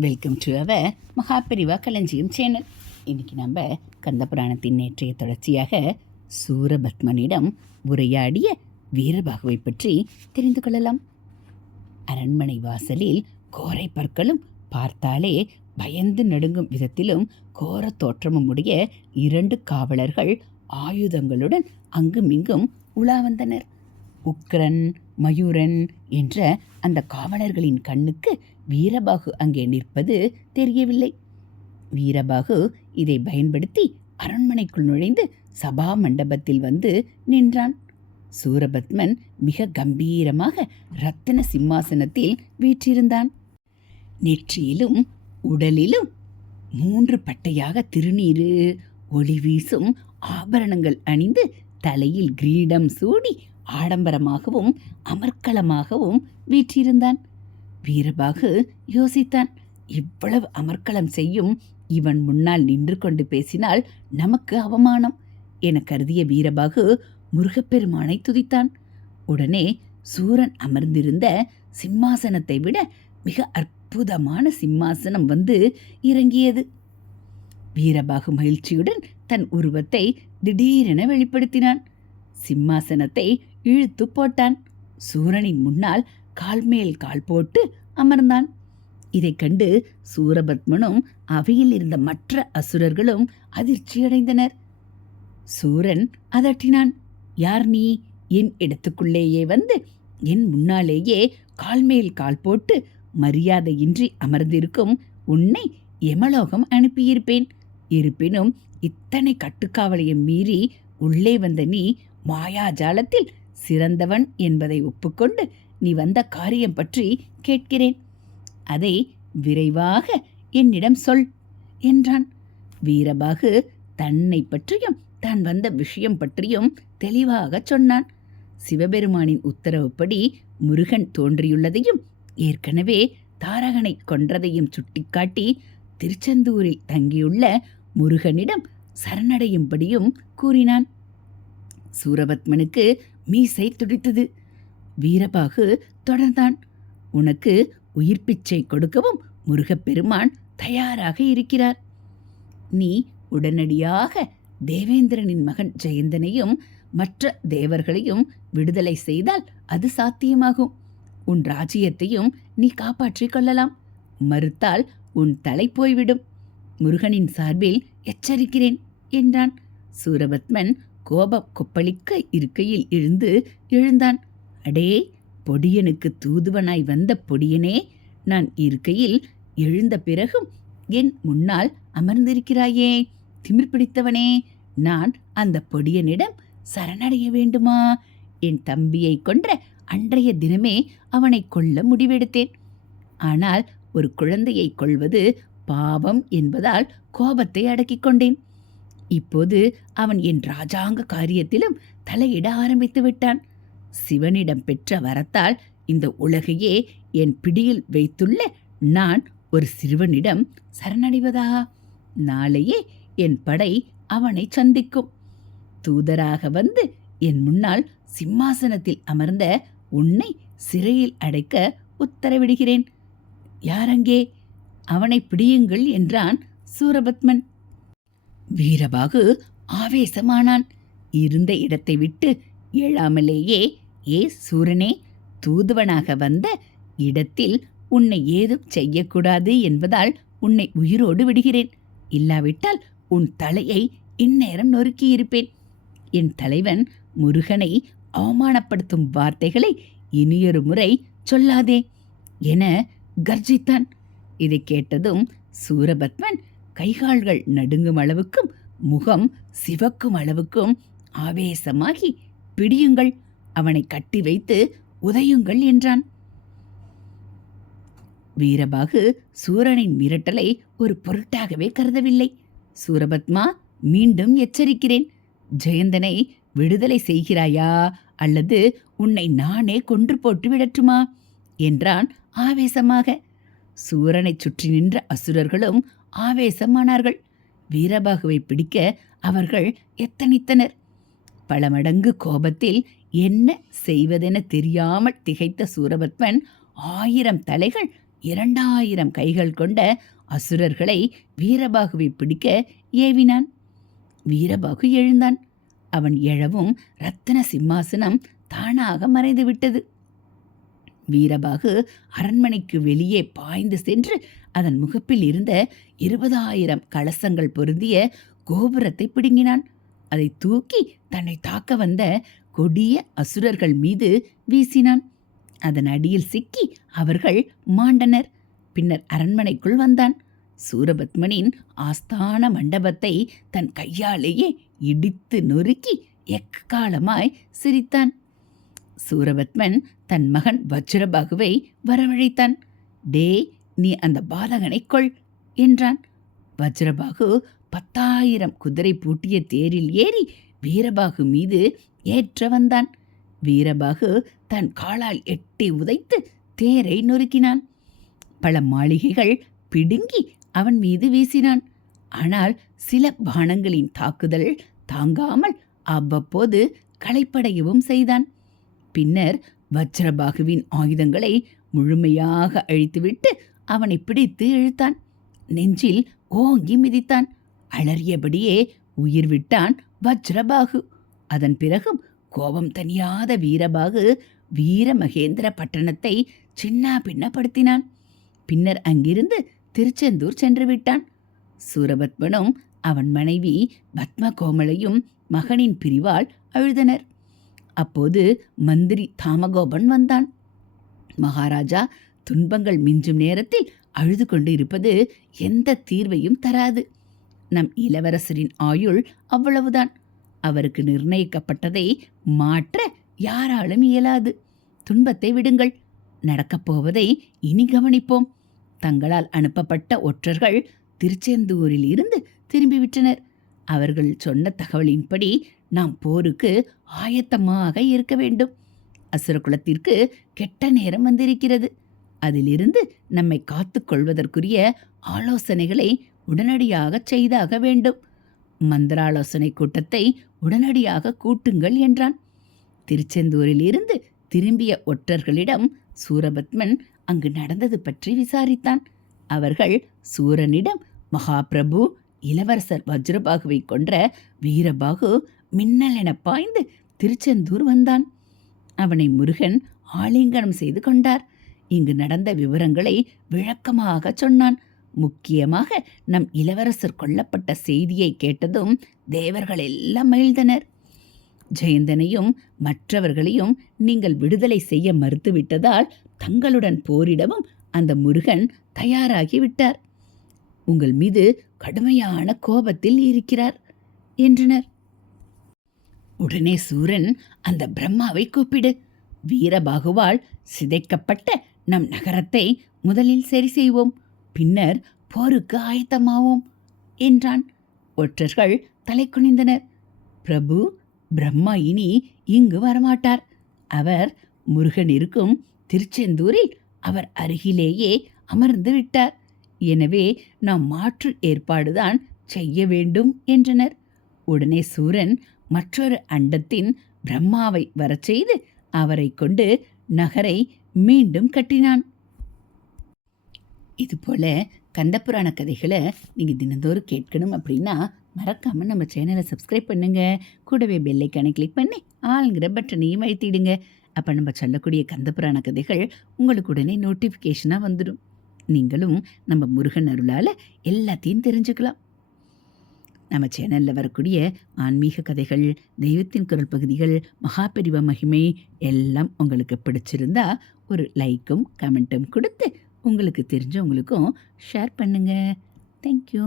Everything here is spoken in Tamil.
வெல்கம் டு அவர் மகாபெரிவா களஞ்சியம் சேனல் இன்றைக்கி நம்ம கந்தபுராணத்தின் நேற்றைய தொடர்ச்சியாக சூரபத்மனிடம் உரையாடிய வீரபாகுவை பற்றி தெரிந்து கொள்ளலாம். அரண்மனை வாசலில் கோரை பற்களும் பார்த்தாலே பயந்து நடுங்கும் விதத்திலும் கோர தோற்றமும் உடைய இரண்டு காவலர்கள் ஆயுதங்களுடன் அங்குமிங்கும் உலா வந்தனர். உக்ரன் மயூரன் என்ற அந்த காவலர்களின் கண்ணுக்கு வீரபாகு அங்கே நிற்பது தெரியவில்லை. வீரபாகு இதை பயன்படுத்தி அரண்மனைக்குள் நுழைந்து சபா மண்டபத்தில் வந்து நின்றான். சூரபத்மன் மிக கம்பீரமாக ரத்தின சிம்மாசனத்தில் வீற்றிருந்தான். நெற்றியிலும் உடலிலும் மூன்று பட்டையாக திருநீரு ஒளி வீசும் ஆபரணங்கள் அணிந்து தலையில் கிரீடம் சூடி ஆடம்பரமாகவும் அமர்க்களமாகவும் வீற்றிருந்தான். வீரபாகு யோசித்தான் இவ்வளவு அமர்க்களம் செய்யும் இவன் முன்னால் நின்று கொண்டு பேசினால் நமக்கு அவமானம் என கருதிய வீரபாகு முருகப்பெருமானை துதித்தான். உடனே சூரன் அமர்ந்திருந்த சிம்மாசனத்தை விட மிக அற்புதமான சிம்மாசனம் வந்து இறங்கியது. வீரபாகு மகிழ்ச்சியுடன் தன் உருவத்தை திடீரென வெளிப்படுத்தினான். சிம்மாசனத்தை இழுத்து போட்டான். சூரனின் முன்னால் கால் மேல் கால் போட்டு அமர்ந்தான். இதைக் கண்டு சூரபத்மனும் அவையில் இருந்த மற்ற அசுரர்களும் அதிர்ச்சியடைந்தனர். சூரன் அதட்டினான் யார் நீ? என் இடத்துக்குள்ளேயே வந்து என் முன்னாலேயே கால் மேல் கால் போட்டு மரியாதையின்றி அமர்ந்திருக்கும் உன்னை எமலோகம் அனுப்பியிருப்பேன். இருப்பினும் இத்தனை கட்டுக்காவலையும் மீறி உள்ளே வந்த நீ மாயாஜாலத்தில் சிறந்தவன் என்பதை ஒப்புக்கொண்டு நீ வந்த காரியம் பற்றி கேட்கிறேன். அதை விரைவாக என்னிடம் சொல் என்றான். வீரபாகு தன்னை பற்றியும் தான் வந்த விஷயம் பற்றியும் தெளிவாகச் சொன்னான். சிவபெருமானின் உத்தரவுப்படி முருகன் தோன்றியுள்ளதையும் ஏற்கனவே தாரகனை கொன்றதையும் சுட்டிக்காட்டி திருச்செந்தூரில் தங்கியுள்ள முருகனிடம் சரணடையும்படியும் கூறினான். சூரபத்மனுக்கு மீசை துடித்தது. வீரபாகு தொடர்ந்தான். உனக்கு உயிர் பிச்சை கொடுக்கவும் முருகப்பெருமான் தயாராக இருக்கிறார். நீ உடனடியாக தேவேந்திரனின் மகன் ஜெயந்தனையும் மற்ற தேவர்களையும் விடுதலை செய்தால் அது சாத்தியமாகும். உன் ராஜ்யத்தையும் நீ காப்பாற்றிக் கொள்ளலாம். மறுத்தால் உன் தலை போய்விடும். முருகனின் சார்பில் எச்சரிக்கிறேன் என்றான். சூரபத்மன் கோபம் கொப்பளிக்க இருக்கையில் எழுந்து எழுந்தான். அடே பொடியனுக்கு தூதுவனாய் வந்த பொடியனே நான் இருக்கையில் எழுந்த பிறகும் என் முன்னால் அமர்ந்திருக்கிறாயே திமிர் பிடித்தவனே நான் அந்த பொடியனிடம் சரணடைய வேண்டுமா? என் தம்பியை கொன்ற அன்றைய தினமே அவனை கொல்ல முடிவெடுத்தேன். ஆனால் ஒரு குழந்தையை கொள்வது பாவம் என்பதால் கோபத்தை அடக்கிக் கொண்டேன். இப்போது அவன் என் ராஜாங்க காரியத்திலும் தலையிட ஆரம்பித்து விட்டான். சிவனிடம் பெற்ற வரத்தால் இந்த உலகையே என் பிடியில் வைத்துள்ள நான் ஒரு சிறுவனிடம் சரணடைவதா? நாளையே என் படை அவனை சந்திக்கும். தூதராக வந்து என் முன்னால் சிம்மாசனத்தில் அமர்ந்த உன்னை சிறையில் அடைக்க உத்தரவிடுகிறேன். யாரங்கே அவனை பிடியுங்கள் என்றான் சூரபத்மன். வீரபாகு ஆவேசமானான். இருந்த இடத்தை விட்டு எழாமலேயே ஏ சூரனே தூதுவனாக வந்த இடத்தில் உன்னை ஏதும் செய்யக்கூடாது என்பதால் உன்னை உயிரோடு விடுகிறேன். இல்லாவிட்டால் உன் தலையை இந்நேரம் நொறுக்கியிருப்பேன். என் தலைவன் முருகனை அவமானப்படுத்தும் வார்த்தைகளை இனியொரு முறை சொல்லாதே என கர்ஜித்தான். இதை கேட்டதும் சூரபத்மன் கைகால்கள் நடுங்கும் அளவுக்கும் முகம் சிவக்கும் அளவுக்கும் ஆவேசமாகி பிடியுங்கள். அவனை கட்டி வைத்து உதையுங்கள் என்றான். வீரபாகு சூரனின் மிரட்டலை ஒரு பொருட்டாகவே கருதவில்லை. சூரபத்மா மீண்டும் எச்சரிக்கிறேன். ஜெயந்தனை விடுதலை செய்கிறாயா? அல்லது உன்னை நானே கொன்று போட்டு விடட்டுமா? என்றான் ஆவேசமாக. சூரனைச் சுற்றி நின்ற அசுரர்களும் ஆவேசமானார்கள். வீரபாகுவை பிடிக்க அவர்கள் எத்தனித்தனர். பல மடங்கு கோபத்தில் என்ன செய்வதென தெரியாமல் திகைத்த சூரபத்மன் ஆயிரம் தலைகள் இரண்டாயிரம் கைகள் கொண்ட அசுரர்களை வீரபாகுவை பிடிக்க ஏவினான். வீரபாகு எழுந்தான். அவன் எழவும் ரத்தன சிம்மாசனம் தானாக மறைந்துவிட்டது. வீரபாகு அரண்மனைக்கு வெளியே பாய்ந்து சென்று அதன் முகப்பில் இருந்த இருபதாயிரம் கலசங்கள் பொருந்திய கோபுரத்தை பிடுங்கினான். அதை தூக்கி தன்னை தாக்க வந்த கொடிய அசுரர்கள் மீது வீசினான். அதன் அடியில் சிக்கி அவர்கள் மாண்டனர். பின்னர் அரண்மனைக்குள் வந்தான். சூரபத்மனின் ஆஸ்தான மண்டபத்தை தன் கையாலேயே இடித்து நொறுக்கி எக்காலமாய் சிரித்தான். சூரபத்மன் தன் மகன் வஜ்ரபாகுவை வரவழைத்தான். டே நீ அந்த பாலகனை கொள் என்றான். வஜ்ரபாகு பத்தாயிரம் குதிரை பூட்டிய தேரில் ஏறி வீரபாகு மீது ஏற்ற வந்தான். வீரபாகு தன் காலால் எட்டி உதைத்து தேரை நொறுக்கினான். பல மாளிகைகள் பிடுங்கி அவன் மீது வீசினான். ஆனால் சில பானங்களின் தாக்குதல் தாங்காமல் அவ்வப்போது களைப்படையவும் செய்தான். பின்னர் வஜ்ரபாகுவின் ஆயுதங்களை முழுமையாக அழித்துவிட்டு அவனை பிடித்து இழுத்தான். நெஞ்சில் ஓங்கி மிதித்தான். அலறியபடியே உயிர் விட்டான் வஜ்ரபாகு. அதன் பிறகும் கோபம் தனியாத வீரபாகு வீரமகேந்திர பட்டணத்தை சின்ன பின்னப்படுத்தினான். பின்னர் அங்கிருந்து திருச்செந்தூர் சென்று விட்டான் சூரபத்மனும் அவன் மனைவி பத்ம கோமலையும் மகனின் பிரிவால் அழுதனர். அப்போது மந்திரி தாமகோபன் வந்தான். மகாராஜா துன்பங்கள் மிஞ்சும் நேரத்தில் அழுது கொண்டு இருப்பது எந்த தீர்வையும் தராது. நம் இளவரசரின் ஆயுள் அவ்வளவுதான். அவருக்கு நிர்ணயிக்கப்பட்டதை மாற்ற யாராலும் இயலாது. துன்பத்தை விடுங்கள். நடக்கப் போவதை இனி கவனிப்போம். தங்களால் அனுப்பப்பட்ட ஒற்றர்கள் திருச்செந்தூரில் இருந்து திரும்பிவிட்டனர். அவர்கள் சொன்ன தகவலின்படி நாம் போருக்கு ஆயத்தமாக இருக்க வேண்டும். அசுரகுலத்திற்கு கெட்ட நேரம் வந்திருக்கிறது. அதிலிருந்து நம்மை காத்து கொள்வதற்குரிய ஆலோசனைகளை உடனடியாக செய்தாக வேண்டும். மந்திராலோசனை கூட்டத்தை உடனடியாக கூட்டுங்கள் என்றான். திருச்செந்தூரில் இருந்து திரும்பிய ஒற்றர்களிடம் சூரபத்மன் அங்கு நடந்தது பற்றி விசாரித்தான். அவர்கள் சூரனிடம் மகாபிரபு இளவரசர் வஜ்ரபாகுவை கொன்ற வீரபாகு மின்னல் என பாய்ந்து திருச்செந்தூர் வந்தான். அவனை முருகன் ஆலிங்கனம் செய்து கொண்டார். இங்கு நடந்த விவரங்களை விளக்கமாக சொன்னான். முக்கியமாக நம் இளவரசர் கொல்லப்பட்ட செய்தியை கேட்டதும் தேவர்கள் எல்லாம் மகிழ்ந்தனர். ஜெயந்தனையும் மற்றவர்களையும் நீங்கள் விடுதலை செய்ய மறுத்துவிட்டதால் தங்களுடன் போரிடவும் அந்த முருகன் தயாராகிவிட்டார் உங்கள் மீது கடுமையான கோபத்தில் இருக்கிறார் என்றனர். உடனே சூரன் அந்த பிரம்மாவை கூப்பிடு. வீரபாகுவால் சிதைக்கப்பட்ட நம் நகரத்தை முதலில் சரி செய்வோம். பின்னர் போருக்கு ஆயத்தமாவோம் என்றான். ஒற்றர்கள் தலை குனிந்தனர். பிரபு பிரம்மா இனி இங்கு வரமாட்டார். அவர் முருகன் இருக்கும் திருச்செந்தூரில் அவர் அருகிலேயே அமர்ந்து விட்டார். எனவே நாம் மாற்று ஏற்பாடுதான் செய்ய வேண்டும் என்றனர். உடனே சூரன் மற்றொரு அண்டத்தின் பிரம்மாவை வரச் செய்து அவரை கொண்டு நகரை மீண்டும் கட்டினான். இதுபோல கந்தபுராண கதைகளை நீங்கள் தினந்தோறும் கேட்கணும் அப்படின்னா மறக்காமல் நம்ம சேனலை சப்ஸ்கிரைப் பண்ணுங்க. கூடவே பெல்லைக்கானை கிளிக் பண்ணி ஆளுங்கிற பட்டனையும் அழுத்திடுங்க. அப்போ நம்ம சொல்லக்கூடிய கந்தபுராண கதைகள் உங்களுக்கு உடனே நோட்டிஃபிகேஷனாக வந்துடும் நீங்களும் நம்ம முருகன் அருளால் எல்லாத்தையும் தெரிஞ்சுக்கலாம். நம்ம சேனலில் வரக்கூடிய ஆன்மீக கதைகள் தெய்வத்தின் குரல் பகுதிகள் மகாபெரிவ மகிமை எல்லாம் உங்களுக்கு பிடிச்சிருந்தா ஒரு லைக்கும் கமெண்ட்டும் கொடுத்து உங்களுக்கு தெரிஞ்சவங்களுக்கும் ஷேர் பண்ணுங்கள் தேங்க்யூ